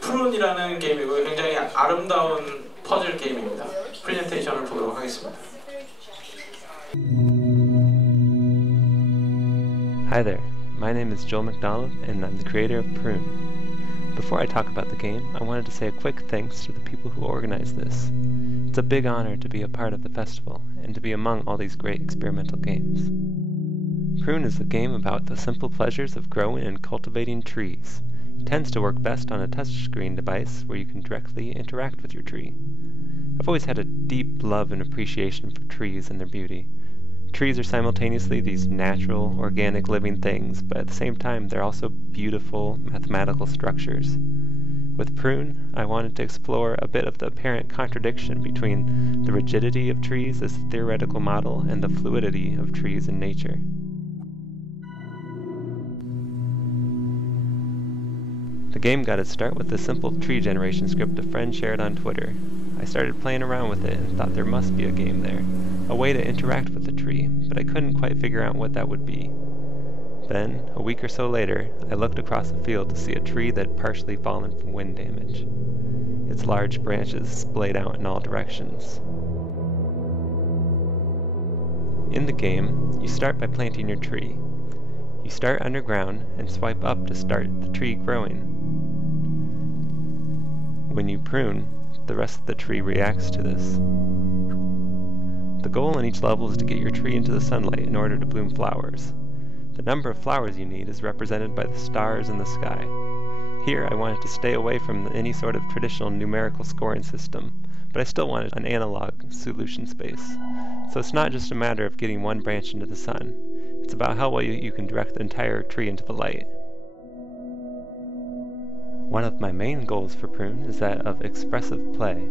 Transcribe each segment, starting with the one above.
프룬이라는 게임이고 굉장히 아름다운 퍼즐 게임입니다. 프레젠테이션을 보도록 하겠습니다. Hi there, my name is Joel McDonald and I'm the creator of Prune. Before I talk about the game, I wanted to say a quick thanks to the people who organized this. It's a big honor to be a part of the festival and to be among all these great experimental games. Prune is a game about the simple pleasures of growing and cultivating trees. It tends to work best on a touchscreen device where you can directly interact with your tree. I've always had a deep love and appreciation for trees and their beauty. Trees are simultaneously these natural, organic living things, but at the same time they're also beautiful mathematical structures. With Prune, I wanted to explore a bit of the apparent contradiction between the rigidity of trees as a theoretical model and the fluidity of trees in nature. The game got its start with a simple tree generation script a friend shared on Twitter. I started playing around with it and thought there must be a game there, a way to interact with the tree, but I couldn't quite figure out what that would be. Then, a week or so later, I looked across the field to see a tree that had partially fallen from wind damage. Its large branches splayed out in all directions. In the game, you start by planting your tree. You start underground and swipe up to start the tree growing. When you prune, the rest of the tree reacts to this. The goal in each level is to get your tree into the sunlight in order to bloom flowers. The number of flowers you need is represented by the stars in the sky. Here I wanted to stay away from any sort of traditional numerical scoring system, but I still wanted an analog solution space. So it's not just a matter of getting one branch into the sun. It's about how well you can direct the entire tree into the light. One of my main goals for Prune is that of expressive play.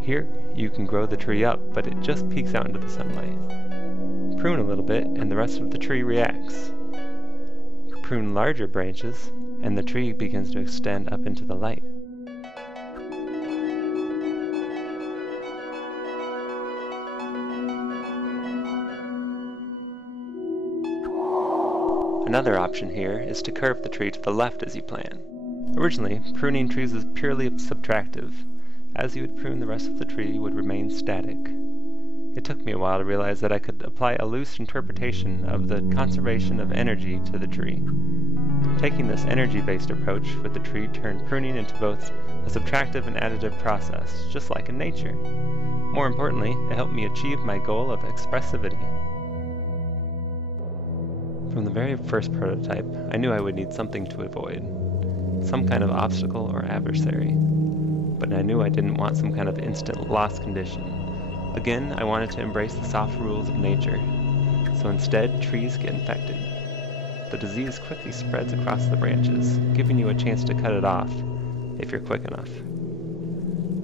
Here, you can grow the tree up, but it just peeks out into the sunlight. Prune a little bit, and the rest of the tree reacts. Prune larger branches, and the tree begins to extend up into the light. Another option here is to curve the tree to the left as you plan. Originally, pruning trees was purely subtractive. As you would prune, the rest of the tree would remain static. It took me a while to realize that I could apply a loose interpretation of the conservation of energy to the tree. Taking this energy-based approach with the tree turned pruning into both a subtractive and additive process, just like in nature. More importantly, it helped me achieve my goal of expressivity. From the very first prototype, I knew I would need something to avoid. Some kind of obstacle or adversary. But I knew I didn't want some kind of instant loss condition. Again, I wanted to embrace the soft rules of nature. So instead, trees get infected. The disease quickly spreads across the branches, giving you a chance to cut it off, if you're quick enough.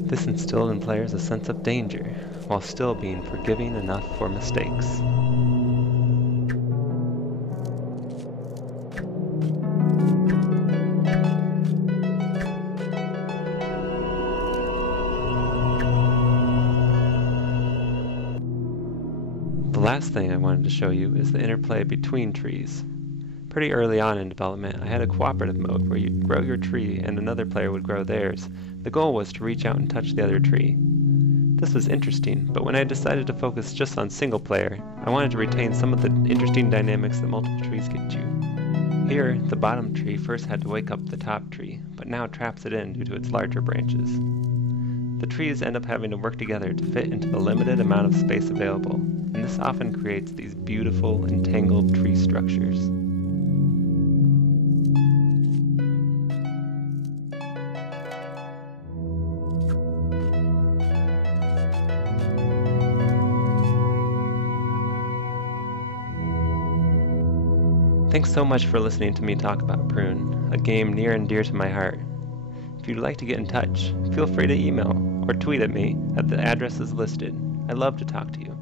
This instilled in players a sense of danger, while still being forgiving enough for mistakes. The last thing I wanted to show you is the interplay between trees. Pretty early on in development, I had a cooperative mode where you'd grow your tree and another player would grow theirs. The goal was to reach out and touch the other tree. This was interesting, but when I decided to focus just on single player, I wanted to retain some of the interesting dynamics that multiple trees get you. Here, the bottom tree first had to wake up the top tree, but now traps it in due to its larger branches. The trees end up having to work together to fit into the limited amount of space available, and this often creates these beautiful, entangled tree structures. Thanks so much for listening to me talk about Prune, a game near and dear to my heart. If you'd like to get in touch, feel free to email or tweet at me at the addresses listed. I'd love to talk to you.